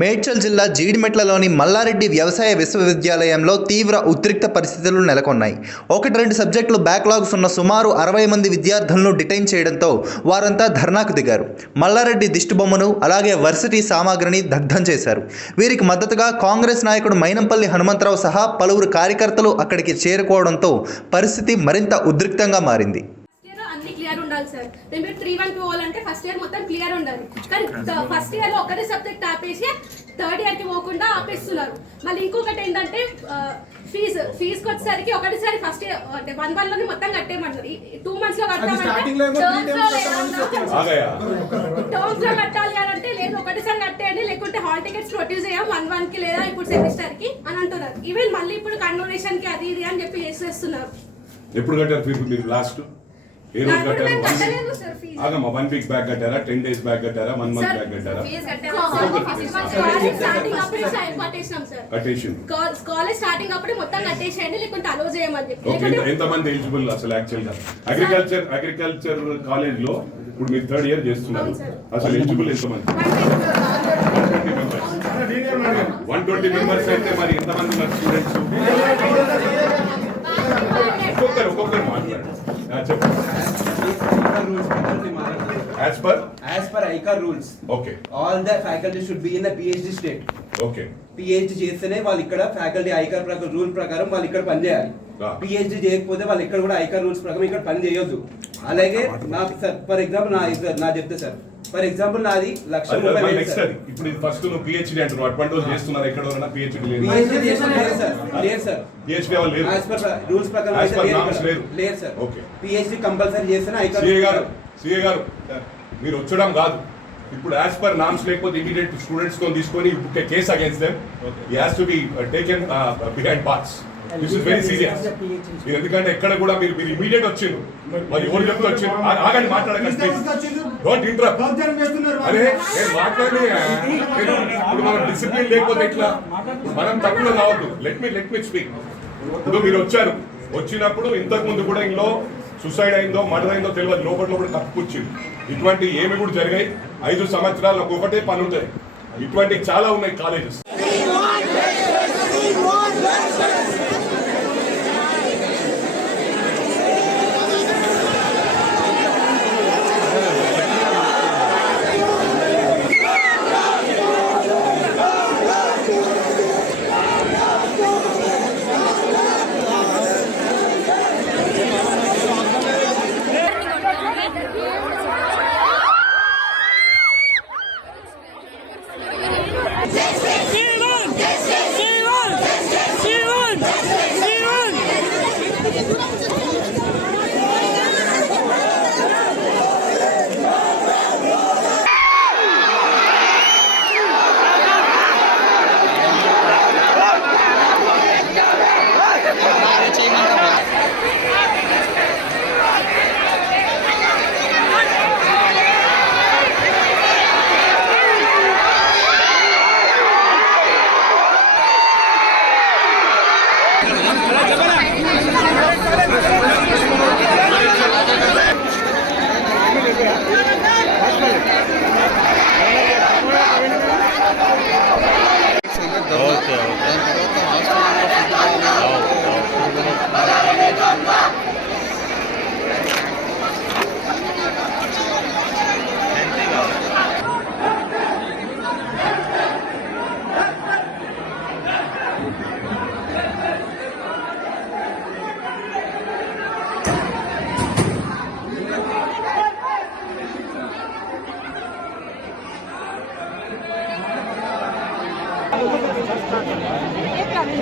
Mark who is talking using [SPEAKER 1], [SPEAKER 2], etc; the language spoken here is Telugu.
[SPEAKER 1] మేడ్చల్ జిల్లా జీడిమెట్లలోని మల్లారెడ్డి వ్యవసాయ విశ్వవిద్యాలయంలో తీవ్ర ఉద్రిక్త పరిస్థితులు నెలకొన్నాయి. ఒకటి రెండు సబ్జెక్టులు బ్యాక్లాగ్స్ ఉన్న సుమారు అరవై మంది విద్యార్థులను డిటైన్ చేయడంతో వారంతా ధర్నాకు దిగారు. మల్లారెడ్డి దిష్టిబొమ్మను అలాగే వర్సిటీ సామాగ్రిని దగ్ధం చేశారు. వీరికి మద్దతుగా కాంగ్రెస్ నాయకుడు మైనంపల్లి హనుమంతరావు సహా పలువురు కార్యకర్తలు అక్కడికి చేరుకోవడంతో పరిస్థితి మరింత ఉద్రిక్తంగా మారింది.
[SPEAKER 2] క్లియర్ ఉండాలి సార్ నేను మీరు త్రీ వన్ పోవాలంటే ఫస్ట్ ఇయర్ మొత్తం క్లియర్ ఉండాలి. కానీ ఫస్ట్ ఇయర్లో ఒకటే సబ్జెక్ట్ ఆపేసి థర్డ్ ఇయర్కి పోకుండా ఆపేస్తున్నారు. మళ్ళీ ఇంకొకటి ఏంటంటే ఫీజు ఫీజుకి వచ్చేసరికి ఒకటిసారి ఫస్ట్ ఇయర్ అంటే వన్ వన్లోనే మొత్తం కట్టేయమంటారు టూ మంత్స్లో టర్మ్స్లో కట్టాలి. అని అంటే లేదు ఒకటిసారి కట్టేయండి లేకుంటే హాల్ టికెట్స్ ప్రొడ్యూస్ చేయం వన్ వన్కి లేదా ఇప్పుడు సెమిస్టర్కి అని అంటున్నారు. ఈవెన్ మళ్ళీ ఇప్పుడు కండోనేషన్కి అది ఇది అని చెప్పి చేసేస్తున్నారు.
[SPEAKER 3] ఎప్పుడు కట్టారు ఫీజు మీరు లాస్ట్ ఏ రోజు కట్టారు ఆగమ్మా వన్ వీక్ బ్యాక్ కట్టారా? టెన్ డేస్ బ్యాక్ కట్టారా? వన్ మంత్ బ్యాక్ కట్టారా?
[SPEAKER 2] కాలేజ్ స్టార్టింగ్ అప్పుడే సైన్ పట్టేసినాం సార్.
[SPEAKER 3] కట్టేషన్
[SPEAKER 2] కా- కాలేజ్ స్టార్టింగ్ అప్పుడే మొత్తం కట్టేసేయండి లేకుంటే అలో చేయమని చెప్పి.
[SPEAKER 3] ఎంత ఎంతమంది ఎలిజిబుల్ అసలు యాక్చువల్గా? అగ్రికల్చర్ అగ్రికల్చర్ కాలేజ్లో ఇప్పుడు మీరు థర్డ్ ఇయర్ చేస్తున్నారు. అసలు ఎలిజిబుల్ ఎంతమంది? వన్ ట్వంటీ మెంబర్స్ అయితే మరి ఎంతమంది ఉన్నారు స్టూడెంట్స్ ఒక్కొక్కరు ఒక్కొక్కరు మాట్లాడండి as per
[SPEAKER 4] As per? ICAR rules,
[SPEAKER 3] okay
[SPEAKER 4] all the faculty should be in the PhD state.
[SPEAKER 3] Okay
[SPEAKER 4] PhD చేస్తేనే వాళ్ళు ఇక్కడ ఫ్యాకల్టీ ఐకార్ ప్రకారం రూల్ ప్రకారం వాళ్ళు ఇక్కడ పని చేయాలి. పిహెచ్డి చేయకపోతే వాళ్ళు ఇక్కడ కూడా ఐకార్ రూల్స్ ప్రకారం ఇక్కడ పని చేయొద్దు. అలాగే నా సార్ ఫర్ ఎగ్జాంపుల్ నా నా చెప్తే సార్ ఫర్ ఎగ్జాంపుల్ నాది లక్ష ముప్పై వేలు
[SPEAKER 3] నెక్స్ట్
[SPEAKER 4] సార్.
[SPEAKER 3] అది. ఇప్పుడు ఫస్ట్ నువ్వు పిహెచ్డి అంటున్నావు. అటువంటి చేస్తున్నారు. ఎక్కడ ఎవరైనా పిహెచ్డి లేదు.
[SPEAKER 4] చేసిన లేదు సార్. లేదు సార్.
[SPEAKER 3] పిహెచ్డి వాళ్ళు లేదు
[SPEAKER 4] యాజ్ పర్ రూల్స్ ప్రకారం
[SPEAKER 3] As
[SPEAKER 4] అయితే
[SPEAKER 3] per
[SPEAKER 4] లేదు
[SPEAKER 3] norms
[SPEAKER 4] ఇక్కడ.
[SPEAKER 3] లేదు.
[SPEAKER 4] లేదు sir.
[SPEAKER 3] Okay.
[SPEAKER 4] PhD compulsory ICAR
[SPEAKER 3] CA గారు. సిఏ గారు. మీరు వచ్చడం కాదు. ఇప్పుడు యాజ్ పర్ నామ్స్ లేకపోతే ఇమీడియట్ స్టూడెంట్స్తో తీసుకొని కేస్ అగేన్స్ దెమ్ ఈ has to be taken behind parts this is very serious మీరు ఎందుకంటే ఎక్కడ కూడా మీరు మీరు ఇమీడియట్ వచ్చిండ్రు. మరి ఎవరు చెప్తే వచ్చిండ్రు? ఆ- ఆగండి మాట్లాడకండి డోంట్ ఇంటరప్ట్ అరే నేను మాట్లాడి ఇప్పుడు మనం డిసిప్లిన్ లేకపోతే ఎట్లా? మనం తప్పులో రావద్దు. Let me let me speak ఇప్పుడు మీరు వచ్చారు. వచ్చినప్పుడు ఇంతకు ముందు కూడా ఇంట్లో సూసైడ్ అయిందో మర్డర్ అయిందో తెలియదు. లోపల లోపల తప్పుకొచ్చింది ఇటువంటి ఏమి కూడా జరిగాయి. ఐదు సంవత్సరాలు ఒక్కొక్కటే పని ఉంటాయి ఇటువంటి చాలా ఉన్నాయి కాలేజెస్.
[SPEAKER 5] ਇਹ ਪ੍ਰਾਪਤ